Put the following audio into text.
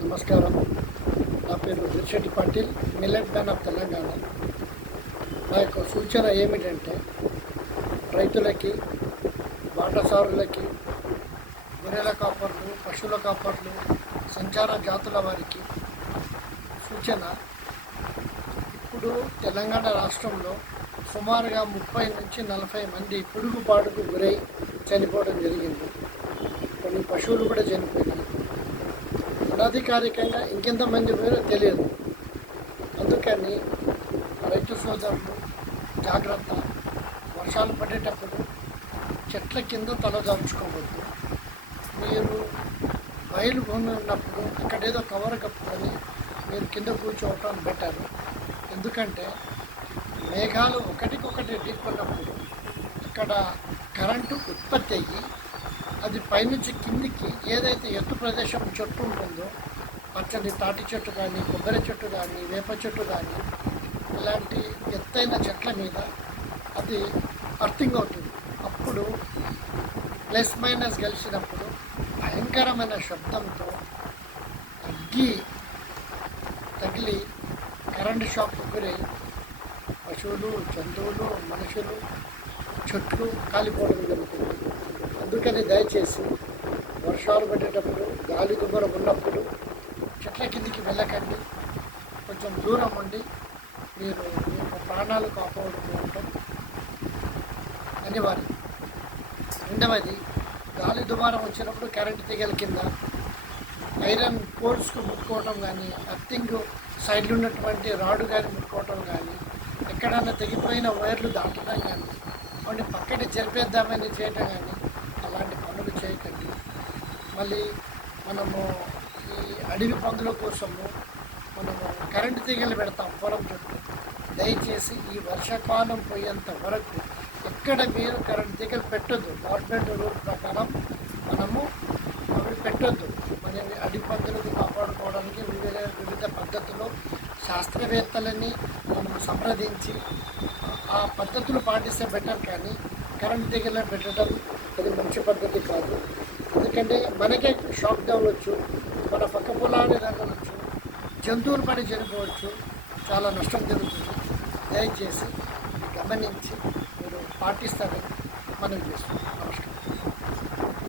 నమస్కారం. నా పేరు Dirshetti Patil, millet man of Telangana. నా యొక్క సూచన ఏమిటంటే, రైతులకి, బాటసారులకి, గొర్రెల కాపర్లు, పశువుల కాపర్లు, సంచార జాతుల వారికి సూచన. ఇప్పుడు తెలంగాణ రాష్ట్రంలో సుమారుగా 30 నుంచి 40 మంది పిడుగుపాటుకు గురై చనిపోవడం జరిగింది. కొన్ని పశువులు కూడా చనిపోయినాయి. అనధికారికంగా ఇంకెంతమంది పోయారో తెలియదు. అందుకని రైతు సోదరులు జాగ్రత్త. వర్షాలు పడేటప్పుడు చెట్ల కింద తలదాల్చుకోవద్దు. మీరు బయలు భూమి ఉన్నప్పుడు అక్కడేదో కవర్ కప్పుకొని మీరు కింద కూర్చోవటం బెటర్. ఎందుకంటే మేఘాలు ఒకటికొకటి ఢీకొన్నప్పుడు అక్కడ కరెంటు ఉత్పత్తి అయ్యి అది పైనుంచి కిందికి ఏదైతే ఎత్తు ప్రదేశం చెట్టు ఉంటుందో, పచ్చని తాటి చెట్టు కానీ, కొబ్బరి చెట్టు కానీ, వేప చెట్టు కానీ, ఇలాంటి ఎత్తైన చెట్ల మీద అది అర్థింగ్ అవుతుంది. అప్పుడు ప్లస్ మైనస్ కలిసినప్పుడు భయంకరమైన శబ్దంతో అగ్గి తగిలి కరెంటు షాక్ గురై పశువులు, జంతువులు, మనుషులు, చెట్లు కాలిపోవడం జరుగుతుంది. అందుకని దయచేసి వర్షాలు పడేటప్పుడు, గాలి దుబ్బరం ఉన్నప్పుడు చెట్ల కిందికి వెళ్ళకండి. కొంచెం దూరం ఉండి మీరు మీ యొక్క ప్రాణాలు కాపాడుకోవడం అనివార్యం. రెండవది, గాలి దుమారం వచ్చినప్పుడు కరెంటు తీగల కింద ఐరన్ పోల్స్కు ముట్టుకోవటం కానీ, అర్థింగ్ సైడ్లో ఉన్నటువంటి రాడు కానీ ముట్టుకోవటం కానీ, ఎక్కడైనా తెగిపోయిన వైర్లు దాటడం కానీ, వాటిని పక్కటి జరిపేద్దామని చేయటం కానీ, అలాంటి పనులు చేయకండి. మళ్ళీ మనము ఈ అడవి పందుల కోసము మనము కరెంటు తీగలు పెడతాం పొలం చుట్టూ. దయచేసి ఈ వర్షాకాలం పోయేంత వరకు ఎక్కడ మీరు కరెంటు తీగలు పెట్టొద్దు. గవర్నమెంట్ రూల్ ప్రకారం మనము అవి పెట్టొద్దు. మన అడవి పందులను కాపాడుకోవడానికి వివిధ పద్ధతులు శాస్త్రవేత్తలని మనం సంప్రదించి ఆ పద్ధతులు పాటిస్తే బెటర్. కానీ కరెంట్ తీగలు పెట్టడం అది మంచి పద్ధతి కాదు. ఎందుకంటే మనకే షాక్ తగలవచ్చు, మన పక్క పొలాన్ని తగలవచ్చు, జంతువులు పడి చనిపోవచ్చు, చాలా నష్టం జరుగుతుంది. దయచేసి గమనించి మీరు పాటిస్తారని మనం చేస్తున్నాం. నమస్కారం.